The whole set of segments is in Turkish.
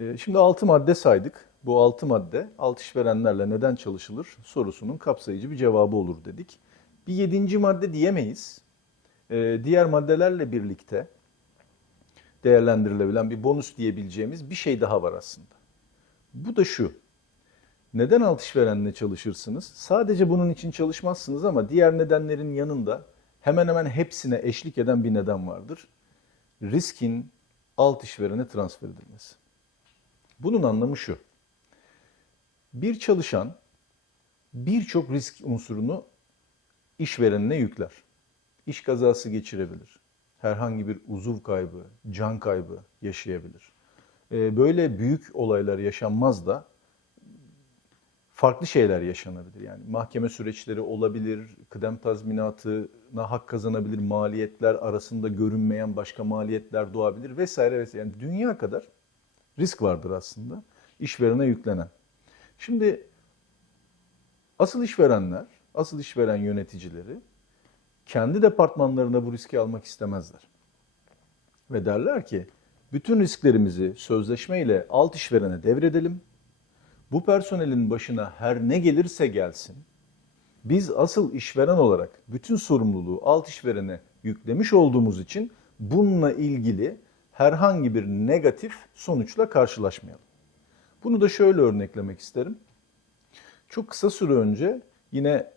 Ee, Şimdi 6 madde saydık. Bu 6 madde alt işverenlerle neden çalışılır sorusunun kapsayıcı bir cevabı olur dedik. Bir yedinci madde diyemeyiz. Ee, Diğer maddelerle birlikte değerlendirilebilen bir bonus diyebileceğimiz bir şey daha var aslında. Bu da şu. Neden alt işverenle çalışırsınız? Sadece bunun için çalışmazsınız ama diğer nedenlerin yanında hemen hemen hepsine eşlik eden bir neden vardır. Riskin alt işverene transfer edilmesi. Bunun anlamı şu. Bir çalışan birçok risk unsurunu işverenine yükler. İş kazası geçirebilir. Herhangi bir uzuv kaybı, can kaybı yaşayabilir. Ee, Böyle büyük olaylar yaşanmaz da farklı şeyler yaşanabilir. Yani mahkeme süreçleri olabilir, kıdem tazminatına hak kazanabilir, maliyetler arasında görünmeyen başka maliyetler doğabilir vesaire vesaire. Yani dünya kadar risk vardır aslında işverene yüklenen. Şimdi asıl işverenler, asıl işveren yöneticileri kendi departmanlarına bu riski almak istemezler. Ve derler ki bütün risklerimizi sözleşmeyle alt işverene devredelim. Bu personelin başına her ne gelirse gelsin biz asıl işveren olarak bütün sorumluluğu alt işverene yüklemiş olduğumuz için bununla ilgili herhangi bir negatif sonuçla karşılaşmayalım. Bunu da şöyle örneklemek isterim. Çok kısa süre önce yine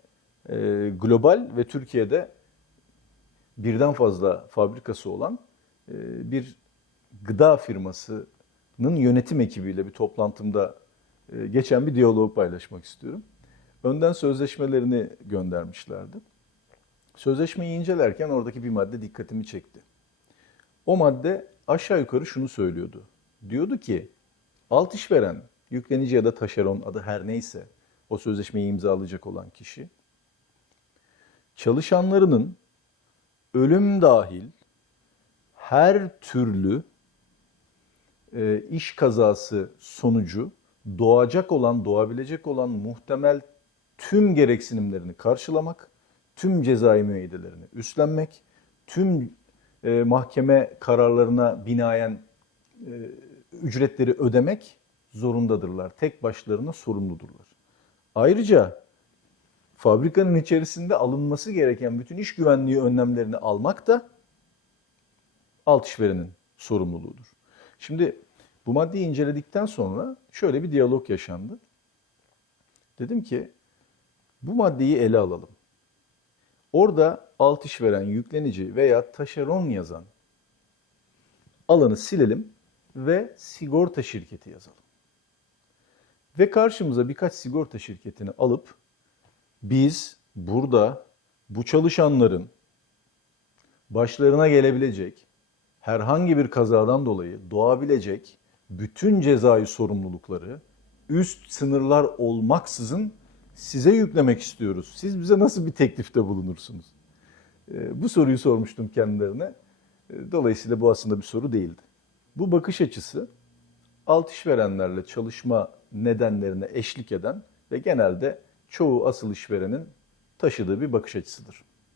e, global ve Türkiye'de birden fazla fabrikası olan e, bir gıda firmasının yönetim ekibiyle bir toplantımda e, geçen bir diyaloğu paylaşmak istiyorum. Önden sözleşmelerini göndermişlerdi. Sözleşmeyi incelerken oradaki bir madde dikkatimi çekti. O madde aşağı yukarı şunu söylüyordu. Diyordu ki alt işveren, yüklenici ya da taşeron adı her neyse o sözleşmeyi imzalayacak olan kişi çalışanlarının ölüm dahil her türlü e, iş kazası sonucu doğacak olan, doğabilecek olan muhtemel tüm gereksinimlerini karşılamak, tüm cezai müeyyidelerini üstlenmek, tüm e, mahkeme kararlarına binaen e, ücretleri ödemek zorundadırlar. Tek başlarına sorumludurlar. Ayrıca fabrikanın içerisinde alınması gereken bütün iş güvenliği önlemlerini almak da alt işverenin sorumluluğudur. Şimdi bu maddeyi inceledikten sonra şöyle bir diyalog yaşandı. Dedim ki bu maddeyi ele alalım. Orada alt işveren, yüklenici veya taşeron yazan alanı silelim ve sigorta şirketi yazalım. Ve karşımıza birkaç sigorta şirketini alıp biz burada bu çalışanların başlarına gelebilecek herhangi bir kazadan dolayı doğabilecek bütün cezai sorumlulukları üst sınırlar olmaksızın size yüklemek istiyoruz. Siz bize nasıl bir teklifte bulunursunuz? Ee, Bu soruyu sormuştum kendilerine. Ee, Dolayısıyla bu aslında bir soru değildi. Bu bakış açısı alt işverenlerle çalışma nedenlerine eşlik eden ve genelde çoğu asıl işverenin taşıdığı bir bakış açısıdır.